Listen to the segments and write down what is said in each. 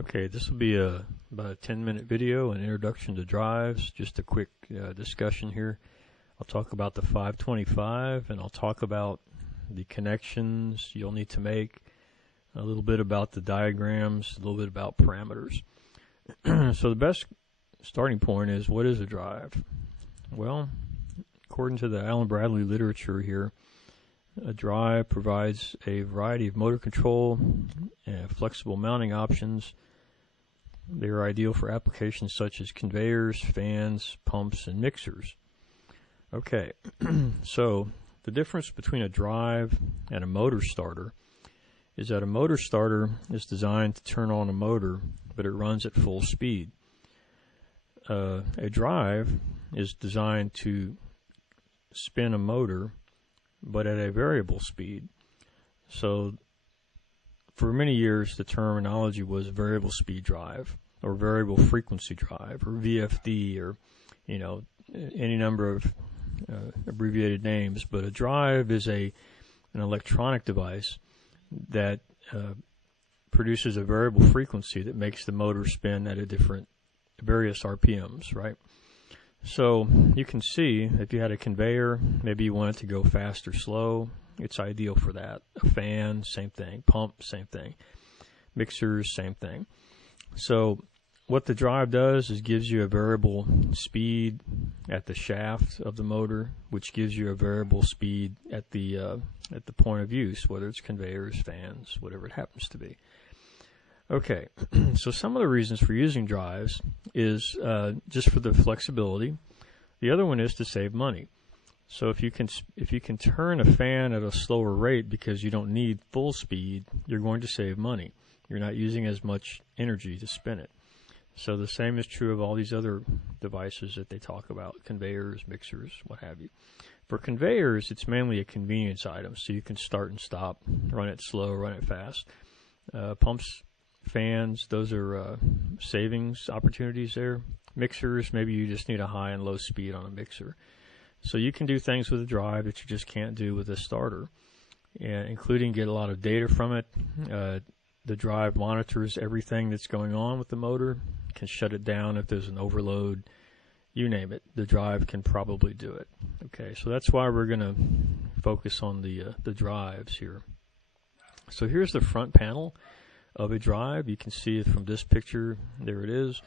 Okay, this will be about a 10-minute video, an introduction to drives, just a quick discussion here. I'll talk about the 525 and I'll talk about the connections you'll need to make, a little bit about the diagrams, a little bit about parameters. So the best starting point is, what is a drive? Well, according to the Allen Bradley literature here, a drive provides a variety of motor control and flexible mounting options. They are ideal for applications such as conveyors, fans, pumps, and mixers. Okay, so the difference between a drive and a motor starter is that a motor starter is designed to turn on a motor, but it runs at full speed. A drive is designed to spin a motor, but at a variable speed. So for many years the terminology was variable speed drive or variable frequency drive or VFD, or any number of abbreviated names. But a drive is an electronic device that produces a variable frequency that makes the motor spin at various RPMs, right? So you can see if you had a conveyor, maybe you want it to go fast or slow, it's ideal for that. A fan, same thing. Pump, same thing. Mixers, same thing. So what the drive does is gives you a variable speed at the shaft of the motor, which gives you a variable speed at the point of use, whether it's conveyors, fans, whatever it happens to be. Okay, so some of the reasons for using drives is just for the flexibility. The other one is to save money. So if you can turn a fan at a slower rate because you don't need full speed, you're going to save money. You're not using as much energy to spin it. So the same is true of all these other devices that they talk about, conveyors, mixers, what have you. For conveyors, it's mainly a convenience item, so you can start and stop, run it slow, run it fast. Pumps, fans, those are savings opportunities there. Mixers, maybe you just need a high and low speed on a mixer. So you can do things with a drive that you just can't do with a starter, including get a lot of data from it. The drive monitors everything that's going on with the motor, can shut it down if there's an overload, you name it. The drive can probably do it. Okay, so that's why we're going to focus on the drives here. So here's the front panel of a drive. You can see it from this picture. There it is.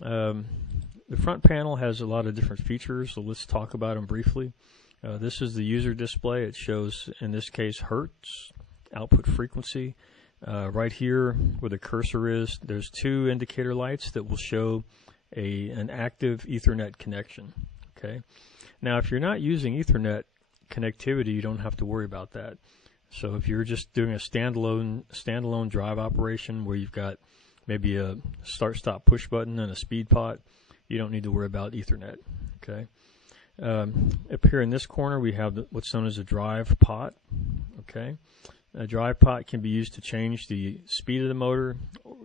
The front panel has a lot of different features, so let's talk about them briefly. This is the user display. It shows, in this case, hertz, output frequency. Right here where the cursor is, there's two indicator lights that will show an active Ethernet connection. Okay. Now, if you're not using Ethernet connectivity, you don't have to worry about that. So if you're just doing a standalone drive operation where you've got maybe a start-stop push button and a speed pot, you don't need to worry about Ethernet. Okay. Up here in this corner, we have what's known as a drive pot. Okay. A drive pot can be used to change the speed of the motor.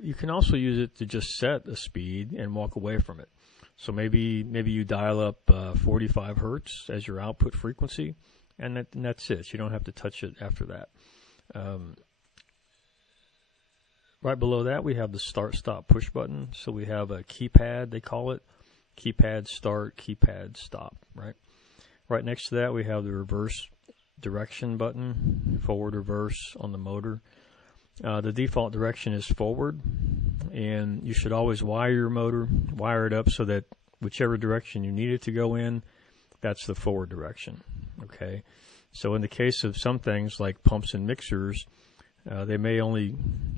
You can also use it to just set a speed and walk away from it. So maybe you dial up 45 hertz as your output frequency, and that's it. You don't have to touch it after that. Right below that, we have the start-stop push button. So we have a keypad, they call it. Keypad start, keypad stop, right? Right next to that, we have the reverse direction button, forward, reverse on the motor. The default direction is forward, and you should always wire it up so that whichever direction you need it to go in, that's the forward direction. Okay, so in the case of some things like pumps and mixers, they may only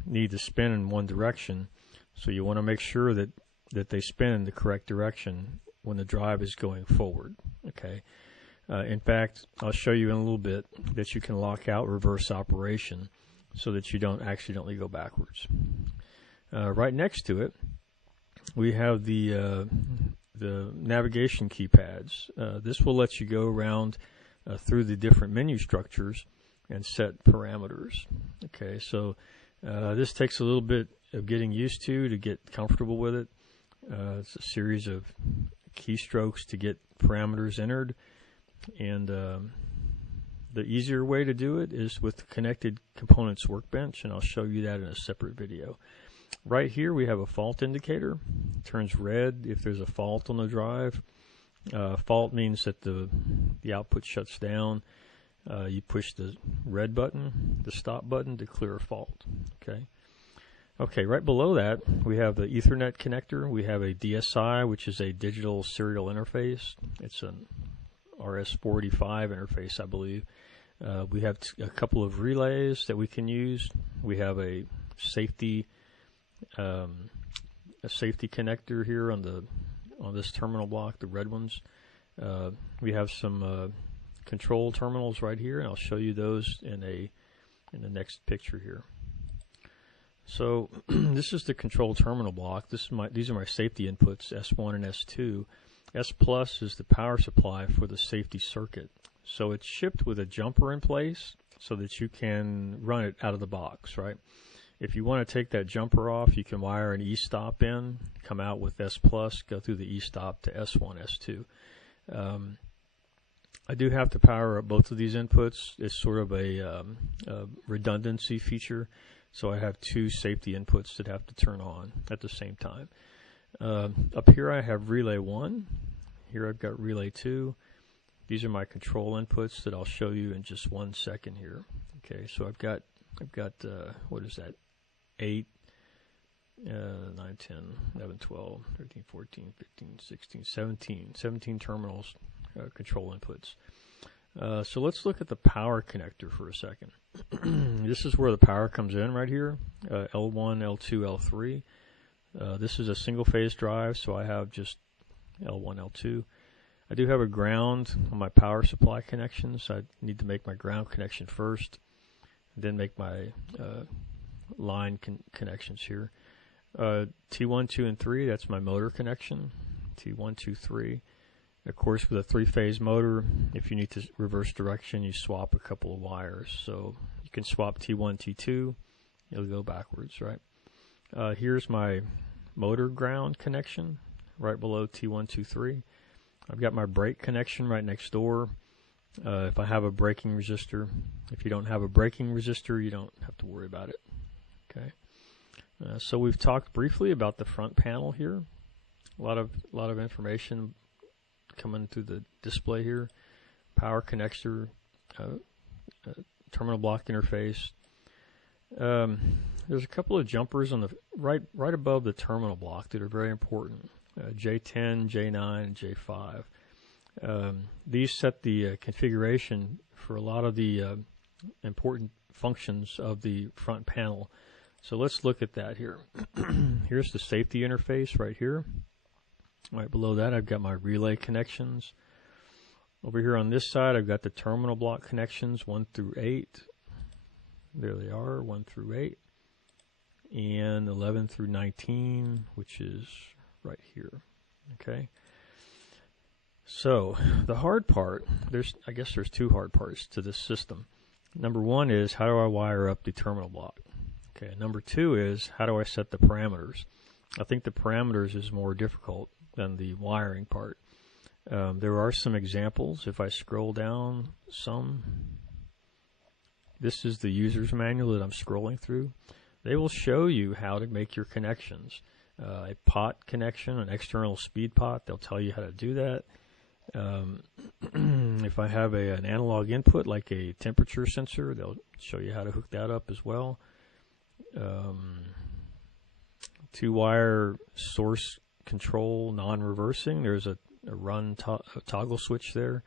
need to spin in one direction, so you want to make sure that they spin in the correct direction when the drive is going forward. Okay. In fact, I'll show you in a little bit that you can lock out reverse operation so that you don't accidentally go backwards. Right next to it, we have the navigation keypads. This will let you go around through the different menu structures and set parameters. Okay, so this takes a little bit of getting used to get comfortable with it. It's a series of keystrokes to get parameters entered. And the easier way to do it is with the Connected Components Workbench, and I'll show you that in a separate video. Right here we have a fault indicator. It turns red if there's a fault on the drive. Fault means that the output shuts down. You push the red button, the stop button, to clear a fault. Okay, right below that we have the Ethernet connector. We have a DSI, which is a digital serial interface. It's an RS-485 interface, I believe. We have a couple of relays that we can use. We have a safety connector here on this terminal block, the red ones. We have some control terminals right here, and I'll show you those in the next picture here. So this is the control terminal block. These are my safety inputs, S1 and S2. S plus is the power supply for the safety circuit. So it's shipped with a jumper in place so that you can run it out of the box, right? If you want to take that jumper off, you can wire an E-stop in, come out with S plus, go through the E-stop to S1, S2. I do have to power up both of these inputs. It's sort of a redundancy feature. So I have two safety inputs that have to turn on at the same time. Up here I have relay 1. Here I've got relay 2. These are my control inputs that I'll show you in just 1 second here. Okay, so I've got what is that? 8, 9, 10, 11, 12, 13, 14, 15, 16, 17 terminals, control inputs. So let's look at the power connector for a second. This is where the power comes in right here, L1, L2, L3. This is a single phase drive, so I have just L1, L2. I do have a ground on my power supply connections. I need to make my ground connection first, then make my line connections here. T1, 2, and 3, that's my motor connection, T1, 2, 3. Of course, with a 3-phase motor, if you need to reverse direction, you swap a couple of wires. So you can swap T1, T2, it'll go backwards, right? Here's my motor ground connection, right below T1, 2, 3. I've got my brake connection right next door. If I have a braking resistor, if you don't have a braking resistor, you don't have to worry about it. Okay. So we've talked briefly about the front panel here. A lot of information coming through the display here. Power connector, terminal block interface. There's a couple of jumpers on the right above the terminal block that are very important. J10, J9, and J5. These set the configuration for a lot of the important functions of the front panel. So let's look at that here. Here's the safety interface right here. Right below that, I've got my relay connections. Over here on this side, I've got the terminal block connections 1 through 8. There they are, 1 through 8. And 11 through 19, which is right here. Okay. So the hard part, I guess there's two hard parts to this system. Number one is, how do I wire up the terminal block? Okay. Number two is, how do I set the parameters? I think the parameters is more difficult than the wiring part. There are some examples. If I scroll down some, this is the user's manual that I'm scrolling through. They will show you how to make your connections. A pot connection, an external speed pot, they'll tell you how to do that. If I have an analog input like a temperature sensor, they'll show you how to hook that up as well. 2-wire source control non-reversing, there's a run toggle switch there.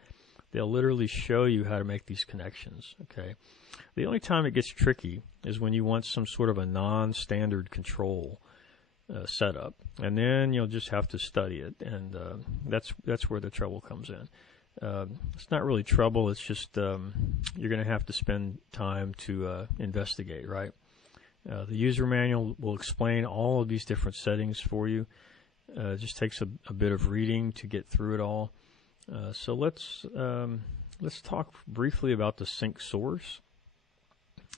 They'll literally show you how to make these connections. Okay. The only time it gets tricky is when you want some sort of a non-standard control setup, and then you'll just have to study it, and that's where the trouble comes in. It's not really trouble, it's just you're going to have to spend time to investigate, right? The user manual will explain all of these different settings for you. It just takes a bit of reading to get through it all. So let's talk briefly about the sync source.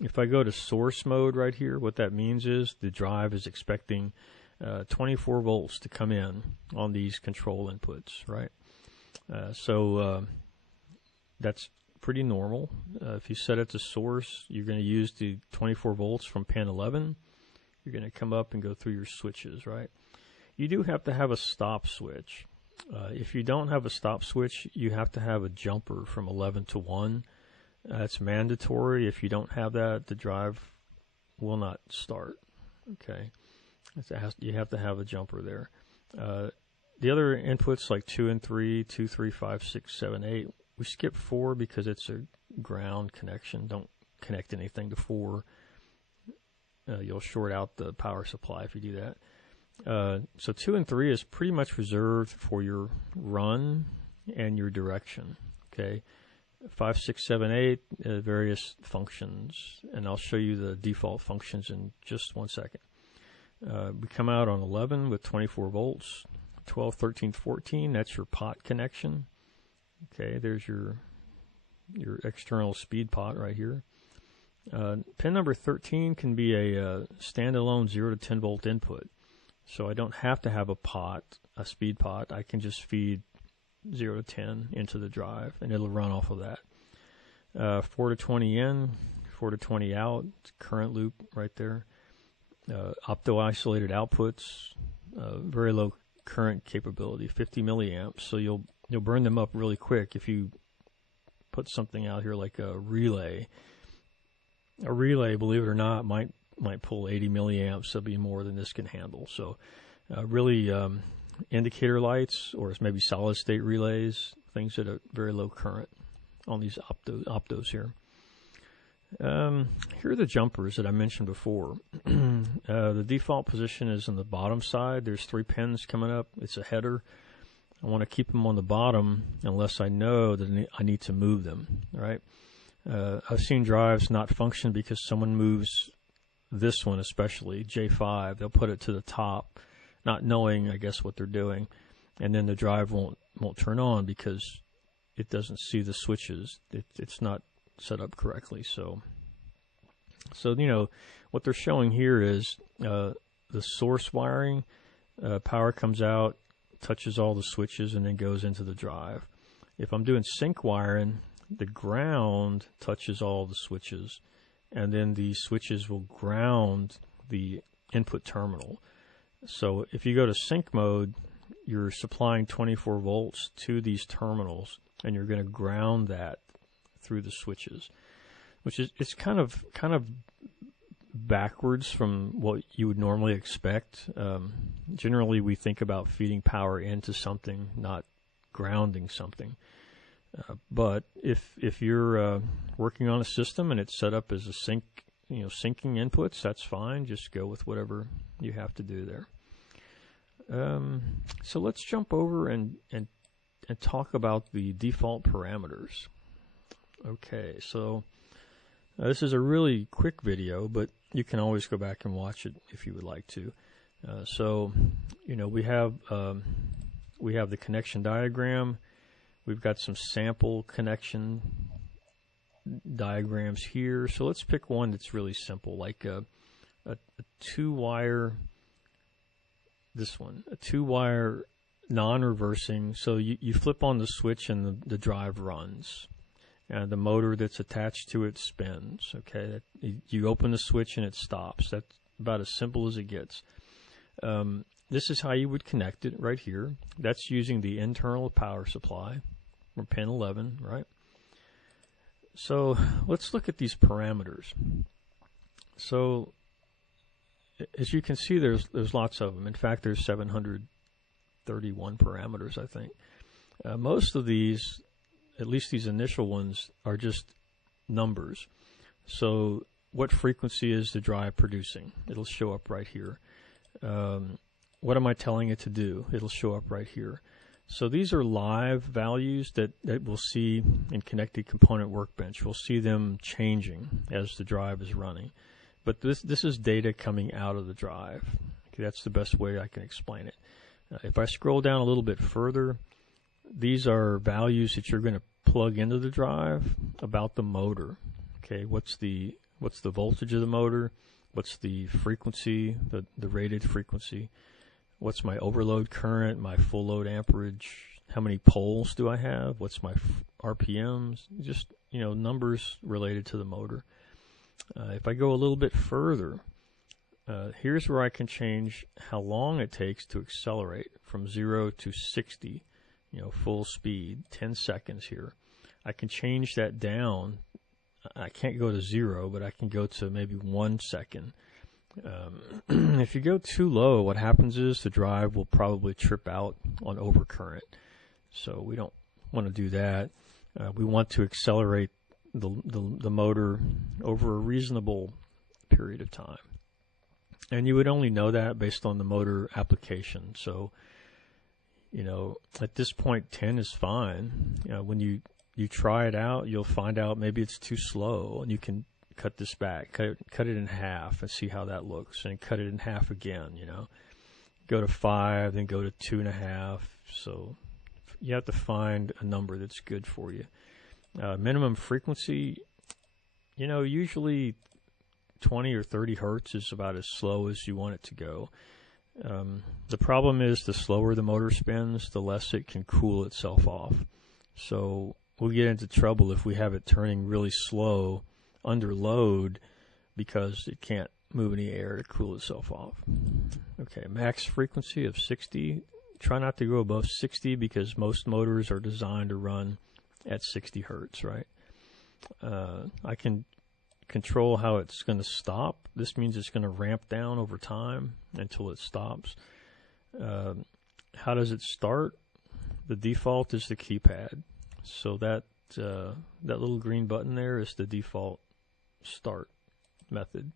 If I go to source mode right here, what that means is the drive is expecting 24 volts to come in on these control inputs, right? So that's pretty normal. If you set it to source, you're going to use the 24 volts from pin 11. you're going to come up and go through your switches, right? You do have to have a stop switch. If you don't have a stop switch, you have to have a jumper from 11 to 1. That's mandatory. If you don't have that, the drive will not start. Okay, you have to have a jumper there. The other inputs like 2 and 3, 2, 3, 5, 6, 7, 8. We skip 4 because it's a ground connection. Don't connect anything to 4. You'll short out the power supply if you do that. So 2 and 3 is pretty much reserved for your run and your direction. Okay, 5, 6, 7, 8, various functions, and I'll show you the default functions in just 1 second. We come out on 11 with 24 volts, 12, 13, 14, that's your pot connection. Okay, there's your external speed pot right here. Pin number 13 can be a standalone 0 to 10 volt input. So I don't have to have a speed pot. I can just feed 0 to 10 into the drive, and it'll run off of that. 4 to 20 in, 4 to 20 out, current loop right there. Opto-isolated outputs, very low current capability, 50 milliamps. So you'll burn them up really quick if you put something out here like a relay. A relay, believe it or not, might pull 80 milliamps. That'll be more than this can handle. So really indicator lights or maybe solid state relays, things at a very low current on these optos here. Here are the jumpers that I mentioned before. The default position is on the bottom side. There's 3 pins coming up. It's a header. I want to keep them on the bottom unless I know that I need to move them, right? I've seen drives not function because someone moves this one, especially J5. They'll put it to the top, not knowing, I guess, what they're doing, and then the drive won't turn on because it doesn't see the switches. It's not set up correctly. So you know what they're showing here is the source wiring. Power comes out, touches all the switches, and then goes into the drive. If I'm doing sync wiring, the ground touches all the switches, and then the switches will ground the input terminal. So if you go to sync mode, you're supplying 24 volts to these terminals, and you're going to ground that through the switches, which is it's kind of backwards from what you would normally expect. Generally, we think about feeding power into something, not grounding something. But if you're working on a system and it's set up as a syncing inputs, that's fine. Just go with whatever you have to do there. So let's jump over and talk about the default parameters. Okay, so this is a really quick video, but you can always go back and watch it if you would like to. So we have the connection diagram. We've got some sample connection diagrams here. So let's pick one that's really simple, like a 2-wire, this one, a 2-wire non-reversing. So you flip on the switch and the drive runs. And the motor that's attached to it spins. Okay, you open the switch and it stops. That's about as simple as it gets. This is how you would connect it right here. That's using the internal power supply, or pin 11, right? So let's look at these parameters. So as you can see, there's lots of them. In fact, there's 731 parameters, I think. Most of these, at least these initial ones, are just numbers. So what frequency is the drive producing? It'll show up right here. What am I telling it to do? It'll show up right here. So these are live values that we'll see in Connected Component Workbench. We'll see them changing as the drive is running. But this is data coming out of the drive. Okay, that's the best way I can explain it. If I scroll down a little bit further, these are values that you're going to plug into the drive about the motor. Okay, what's the voltage of the motor? What's the frequency, the rated frequency? What's my overload current, my full load amperage? How many poles do I have? What's my RPMs? Just, numbers related to the motor. If I go a little bit further, Here's where I can change how long it takes to accelerate from 0 to 60, full speed, 10 seconds here. I can change that down. I can't go to 0, but I can go to maybe 1 second. If you go too low, what happens is the drive will probably trip out on overcurrent. So we don't want to do that. We want to accelerate the motor over a reasonable period of time. And you would only know that based on the motor application. So, at this point, 10 is fine. When you try it out, you'll find out maybe it's too slow, and you can cut this back, cut it in half, and see how that looks, and cut it in half again. Go to 5, then go to 2.5. So you have to find a number that's good for you. Minimum frequency, usually 20 or 30 hertz is about as slow as you want it to go. The problem is the slower the motor spins, the less it can cool itself off. So we'll get into trouble if we have it turning really slow under load because it can't move any air to cool itself off. Okay, max frequency of 60. Try not to go above 60 because most motors are designed to run at 60 hertz, right? I can control how it's going to stop. This means it's going to ramp down over time until it stops. How does it start? The default is the keypad. So that little green button there is the default start method.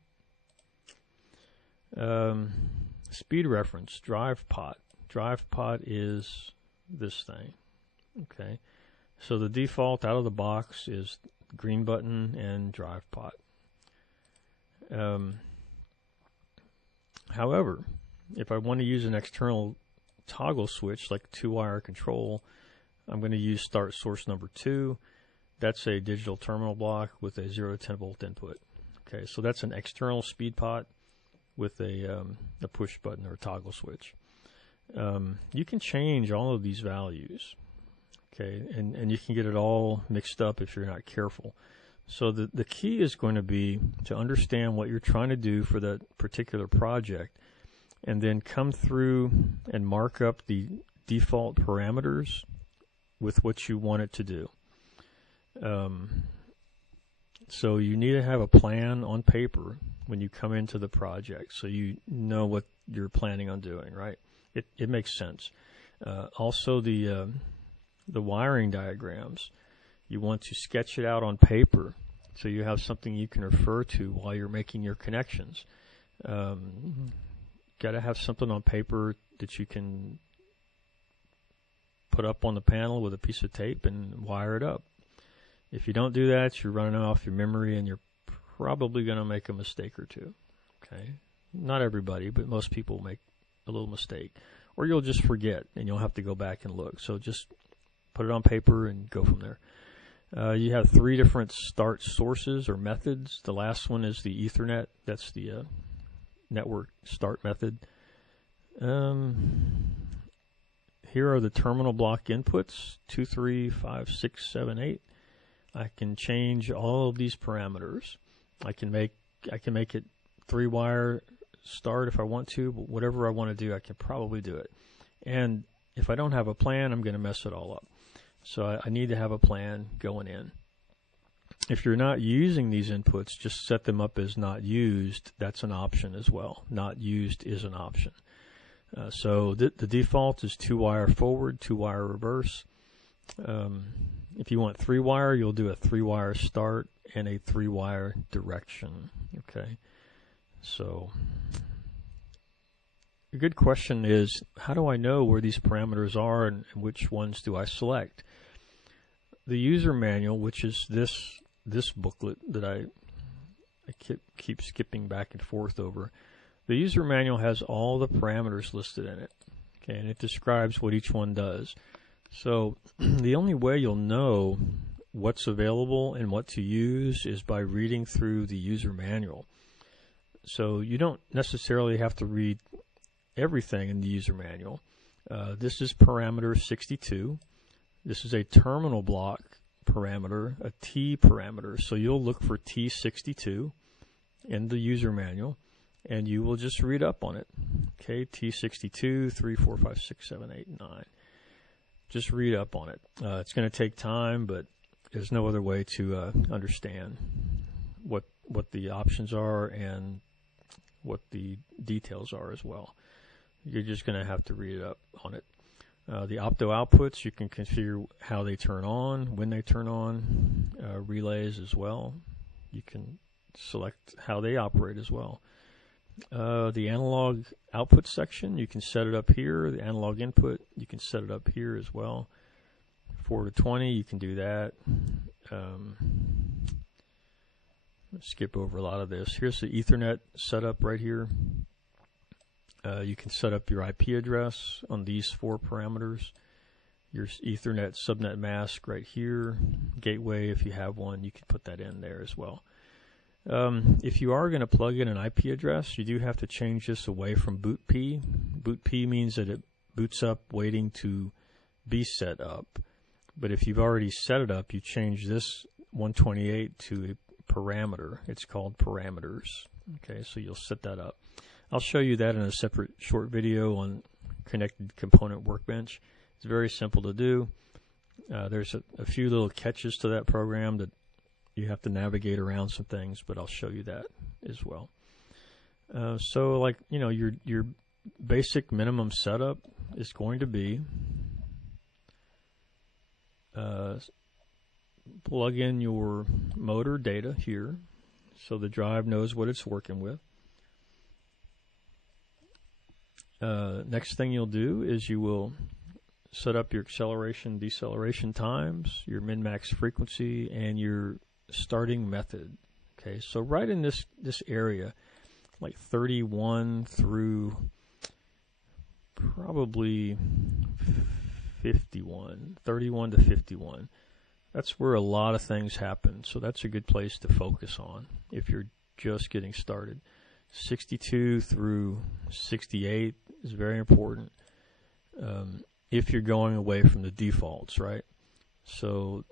Speed reference, drive pot. Drive pot is this thing. Okay. So the default out of the box is green button and drive pot. However, if I want to use an external toggle switch like 2-wire control, I'm going to use start source number 2. That's a digital terminal block with a 0 to 10 volt input. Okay, so that's an external speed pot with a push button or a toggle switch. You can change all of these values. Okay, and you can get it all mixed up if you're not careful. So the key is going to be to understand what you're trying to do for that particular project, and then come through and mark up the default parameters with what you want it to do. So you need to have a plan on paper when you come into the project so you know what you're planning on doing, right? It makes sense. Also the wiring diagrams. You want to sketch it out on paper so you have something you can refer to while you're making your connections. Got to have something on paper that you can put up on the panel with a piece of tape and wire it up. If you don't do that, you're running off your memory and you're probably going to make a mistake or two. Okay? Not everybody, but most people make a little mistake. Or you'll just forget and you'll have to go back and look. So just put it on paper and go from there. You have 3 different start sources or methods. The last one is the Ethernet. That's the network start method. Here are the terminal block inputs, 2, 3, 5, 6, 7, 8. I can change all of these parameters. I can make it 3-wire start if I want to, but whatever I want to do, I can probably do it. And if I don't have a plan, I'm going to mess it all up. So I need to have a plan going in. If you're not using these inputs, just set them up as not used. That's an option as well. Not used is an option. So the default is 2-wire forward, 2-wire reverse. If you want 3-wire, you'll do a 3-wire start and a 3-wire direction. Okay. So a good question is, how do I know where these parameters are and which ones do I select? The user manual, which is this booklet that I keep skipping back and forth over, the user manual has all the parameters listed in it. Okay, and it describes what each one does. So the only way you'll know what's available and what to use is by reading through the user manual. So you don't necessarily have to read everything in the user manual. This is parameter 62. This is a terminal block parameter, a T parameter. So you'll look for T62 in the user manual. and you will just read up on it. Okay, T62, 3, 4, 5, 6, 7, 8, 9. Just read up on it. It's going to take time, but there's no other way to understand what the options are and what the details are as well. You're just going to have to read up on it. The opto outputs, you can configure how they turn on, when they turn on, relays as well. You can select how they operate as well. The analog output section, you can set it up here. The analog input, you can set it up here as well. 4 to 20, you can do that. Skip over a lot of this. Here's the Ethernet setup right here. You can set up your IP address on these 4 parameters. Your Ethernet subnet mask right here. Gateway, if you have one, you can put that in there as well. If you are going to plug in an IP address, you do have to change this away from boot P. Boot P means that it boots up waiting to be set up. But if you've already set it up, you change this 128 to a parameter. It's called parameters. Okay, so you'll set that up. I'll show you that in a separate short video on Connected Component Workbench. It's very simple to do. There's a few little catches to that program that you have to navigate around some things, but I'll show you that as well. So, like, you know, your basic minimum setup is going to be plug in your motor data here so the drive knows what it's working with. Next thing you'll do is you will set up your acceleration, deceleration times, your min-max frequency, and your starting method. Okay, so right in this area, like 31 through probably 51, 31 to 51. That's where a lot of things happen, so that's a good place to focus on if you're just getting started. 62 through 68 is very important if you're going away from the defaults, right? So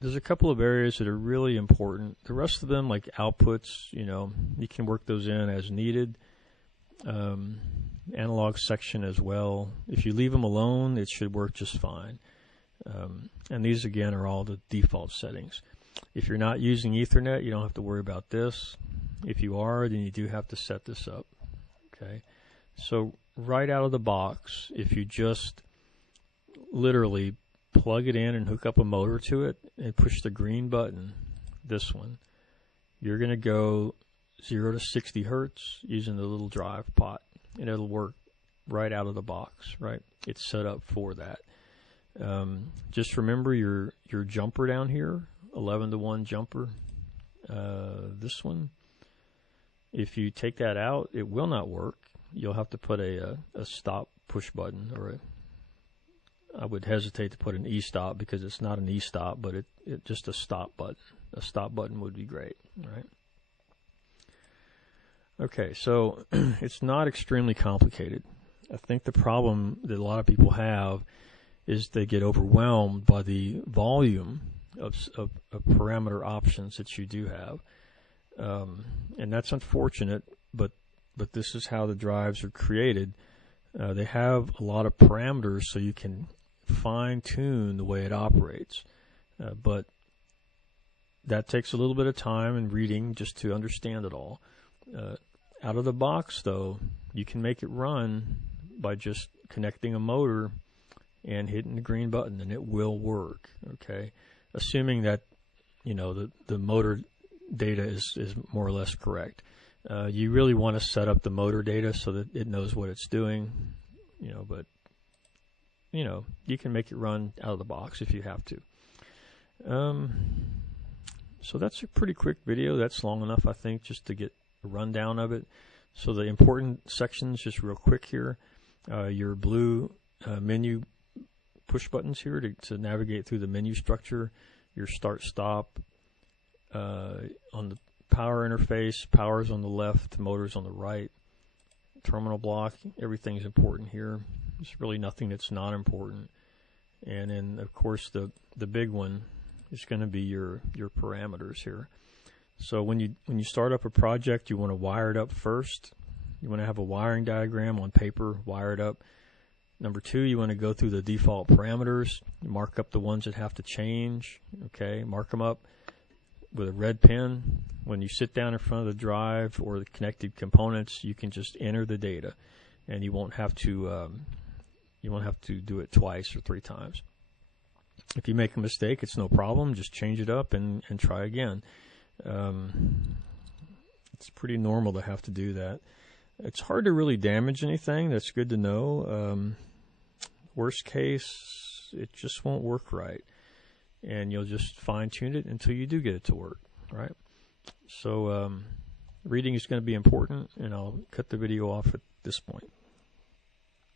there's a couple of areas that are really important. The rest of them, like outputs, you know, you can work those in as needed. Analog section as well. If you leave them alone, it should work just fine. And these, again, are all the default settings. If you're not using Ethernet, you don't have to worry about this. If you are, then you do have to set this up. Okay, so right out of the box, if you just literally plug it in and hook up a motor to it and push the green button, this one, you're going to go 0 to 60 hertz using the little drive pot, and it'll work right out of the box, right? It's set up for that. Just remember your jumper down here, 11 to 1 jumper, this one. If you take that out, it will not work. You'll have to put a stop push button, or I would hesitate to put an e-stop because it's not an e-stop, but it just a stop button. A stop button would be great, right? Okay, so it's not extremely complicated. I think the problem that a lot of people have is they get overwhelmed by the volume of parameter options that you do have. And that's unfortunate, but this is how the drives are created. They have a lot of parameters so you can fine-tune the way it operates. But that takes a little bit of time and reading just to understand it all. Out of the box, though, you can make it run by just connecting a motor and hitting the green button, and it will work, okay? Assuming that, you know, the motor data is more or less correct. You really want to set up the motor data so that it knows what it's doing, you know, but, you know, you can make it run out of the box if you have to. So that's a pretty quick video. That's long enough, I think, just to get a rundown of it. So the important sections, just real quick here, your blue menu push buttons here to navigate through the menu structure, your start-stop, on the power interface, power's on the left, motor's on the right, terminal block, everything's important here. There's really nothing that's not important. And then, of course, the big one is going to be your parameters here. So when you start up a project, you want to wire it up first. You want to have a wiring diagram on paper, wire it up. Number 2, you want to go through the default parameters, mark up the ones that have to change, okay, mark them up with a red pen. When you sit down in front of the drive or the connected components, you can just enter the data, and you won't have to do it twice or 3 times. If you make a mistake, it's no problem. Just change it up and try again. It's pretty normal to have to do that. It's hard to really damage anything. That's good to know. Worst case, it just won't work right, and you'll just fine-tune it until you do get it to work, right? So reading is going to be important, and I'll cut the video off at this point.